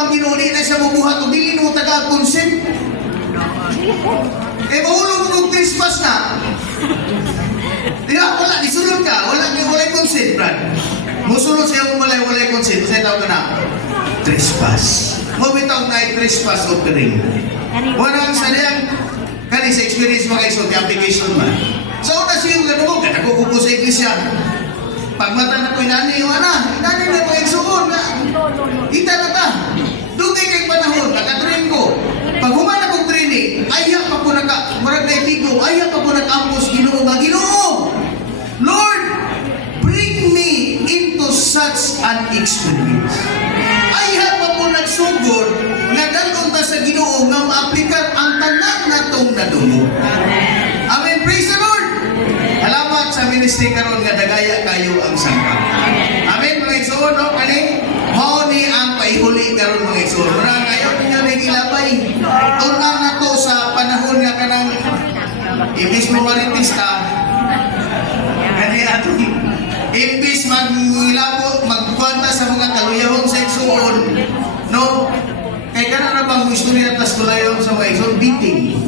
ang Ginoo di na siya mabuhat o dili mo taga-consent. Eh mahulog mo trespass na. Di ba? Wala, disulod ka. Wala'y consent, Brad. Musulod siya kung wala'y consent. Kasi tawag ka na, trespass. Mabitaw na ay trespass offering. Walang sanayang kanis experience mga iso, the application man. Sa una siya yung gano'n mo, kanakukupo sa iglesia. Pagmata na ko, inani yung inani na mga igsoon na. Kita na ta. Dugay kay panahon, nakatrain ko. Pag humana kong training, ayaw pa po marag na itigo, ayaw pa po nag-ampos, Ginoo nga, Ginoo! Lord, bring me into such an experience. Ayaw pa po nagsugod, nga dalon ta sa Ginoo, nga maaplikar ang tanan na itong nadungo. Amen, praise the Lord! Salamat sa ministry karon nga dagaya kayo ang sangka. Amen, mga igsoon, no? Kani, mao ni ang paihuli karon mga igsoon. Mura kayo ninyo nagilabay. Tunan na to sa panahon nga kanang imbis mo maritis ka, kani ato imbis maglabot, magkwanta sa mga kaluyahon sa igsoon, no? Kay kana na bang gusto niya tas kulayon sa mga igsoon, biting,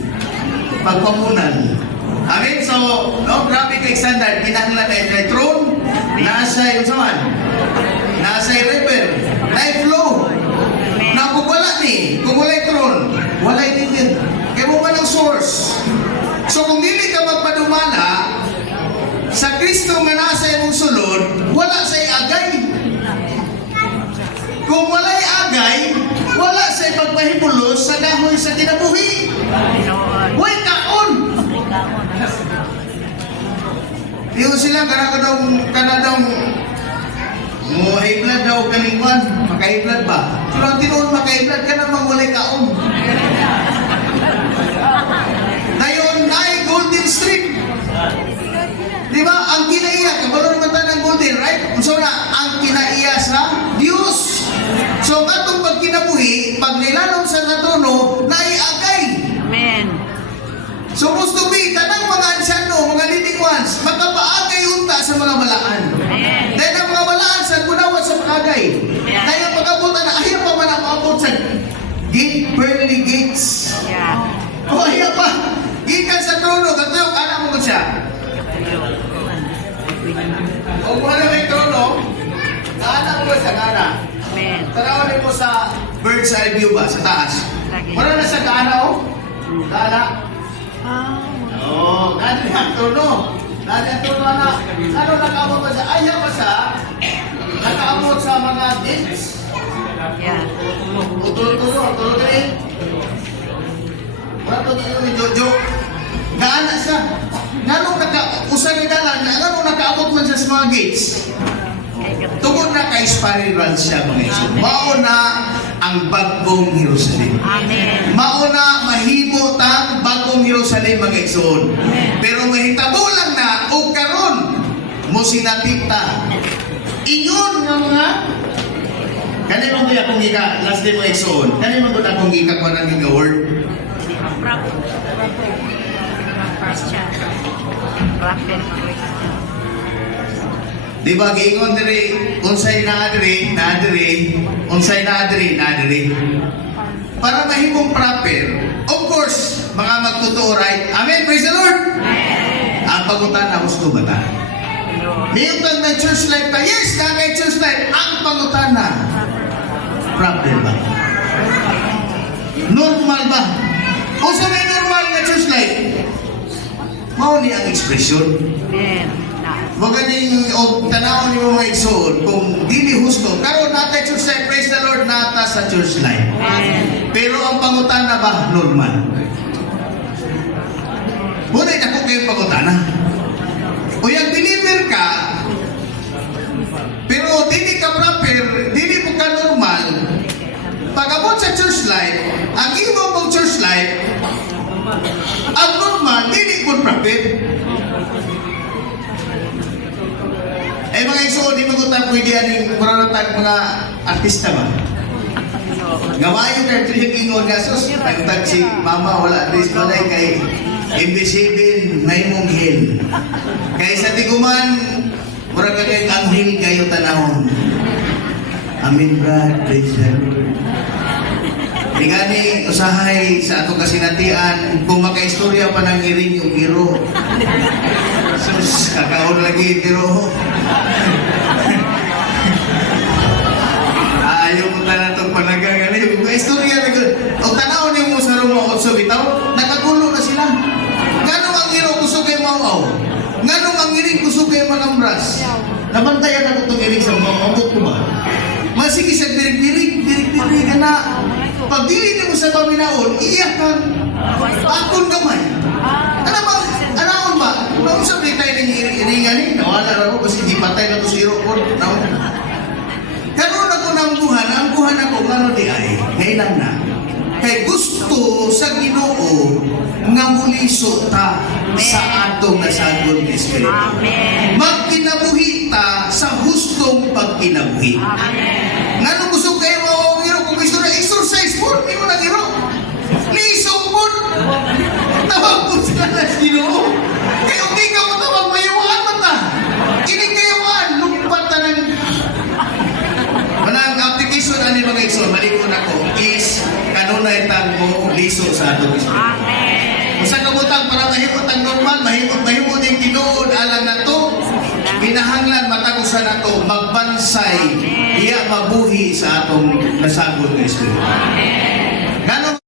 pagpamunan. Amen? So, no, grabe kay standard. Kinahanglan na throne, nasa yung saman, nasa river, na-flow. Na kung wala ni, kung wala'y throne, wala'y river. Kaya mo ba ng source? So, kung dili ka magpadumala, sa Kristo nga nasa imong sulod, wala sa'y agay. Kung wala'y agay, wala sa'y pagpahimulos sa dahoy sa kinabuhi. Huwag kaon! Yung sila kanadong mo higblad daw kaningwan, makahigblad ba? Pero ang tinuon makahigblad ka namang walay kaon. Ngayon ay Golden Street. Di ba? Ang kinaiya, kabalo naman tayo ng Golden, right? So na, ang kinaiya sa Diyos. So katong pagkinabuhi, pag nilalong sa natrono, naiagay. Amen. So most to be, kanang mga ansyano, mga leading ones, makapaagay unta sa mga balaan. Amen. Dahil ang mga balaan sa kunawat sa pagagay. Yeah. Kaya pagkabutan na, ayaw pa man ang maabot sa gate, pearly gates. Yeah. O ayaw pa, gikan sa trono, katuyok, anak mo siya. O kung ano may trono, anak mo sa gana. Amen. Tanawan mo sa bird's eye view ba, sa taas. Wala na sa gana, o? Gana. Oh, nanti ang trono. Nanti ang trono na. Ano nakaabot pa sa ayaw pa sa nakaabot sa mga gates. Yeah. Tulo rin. Wala to ni Jojo. Gaana siya. Nganong usay ni dalan, nganong nakaabot man siya sa mga gates. Tungod na kay spiral siya mga iso. Mao na ang bagong Jerusalem. Amen. Mao na mahimo tang bagong Jerusalem mga igsoon. Pero mahitabo lang na o karon mo sinatita. Ingon nga mga kani man gyud akong gika last day mga igsoon. Kani man gyud akong gika kuan ang giga word. Di ba giingon diri unsay naa diri unsay naa diri para mahimong proper. Of course, mga magtotoo, right? Amen, praise the Lord. Amen. Ang pangutana gusto ba ta? Niyong na church life ka, yes, kagay church life. Ang pangutana, proper ba? Normal ba? O sa may normal na church life, mao ni ang ekspresyon. Amen. Huwag ganing tanawon niyo mga igsoon kung dili husto. Karon nata church life, praise the Lord, nata sa church life. Amen. Pero ang pangutana ba normal? Muna ito kung kayong pangutana. O yung believer ka, pero dili ka proper, dili mo ka normal, pag-abot sa church life, ang imo mong church life, ang normal, dili mo proper. Eh mga iso, di mo kutang pwede aning maranatag mga artista ba? Gawayo ka ito yung ingon nga, sus, nagtag si mama, wala, at least walay kay invisible, may mong hil. Kay sa tiguman, murag ka kayong anghel kayo tanahon. Amin, Brad. Praise the Lord. Di gani, usahay sa ato kasinatian, kung makaistorya pa ng iring yung iro. Sus, kakaon lagi, pero ayaw mo na itong panagang. Yung istorya na gano'n. O tanaw niyo mo sa Roma 8 bitaw, nakagulo na sila. Ganong ang iro gusto kayo mauaw? Ganong ang iring gusto kayo manambras? Nabantayan ako itong iring sa mga mabot ko ba? Masigi sa birig-birig ka na. Pag dili mo sa paminaon, iyakan. Akon gamay. Ano ba? Anaon ba? Kung sabi tayo ng iringan eh, nawala na ako kasi di patay na ito si Iro. Karoon ako ng buhan, ang buhan ako, ano di ay, kailan na. Kay gusto sa Ginoo nga muliso ta sa atong nasagol ni Espiritu. Amen. Magkinabuhi ta sa hustong pagkinabuhi. Amen. Nga nung gusto kayo mo iro, kung gusto na exercise po, hindi mo nang iro. Lisong po. Tawag po sila na Ginoo. Kaya hindi ka mo tawag, mayawaan mo ta. Hindi kayawaan, lumpat ta ng... Manang application ani mga igsoon, malikon ako, is kanunay tang mo liso sa atong Espiritu. Amen. Kung sa kabutang para mahimot ang normal, mahimot yung tinuod alang na to, kinahanglan matagusan na to, magbansay, iya mabuhi sa atong nasagol na Espiritu. Amen.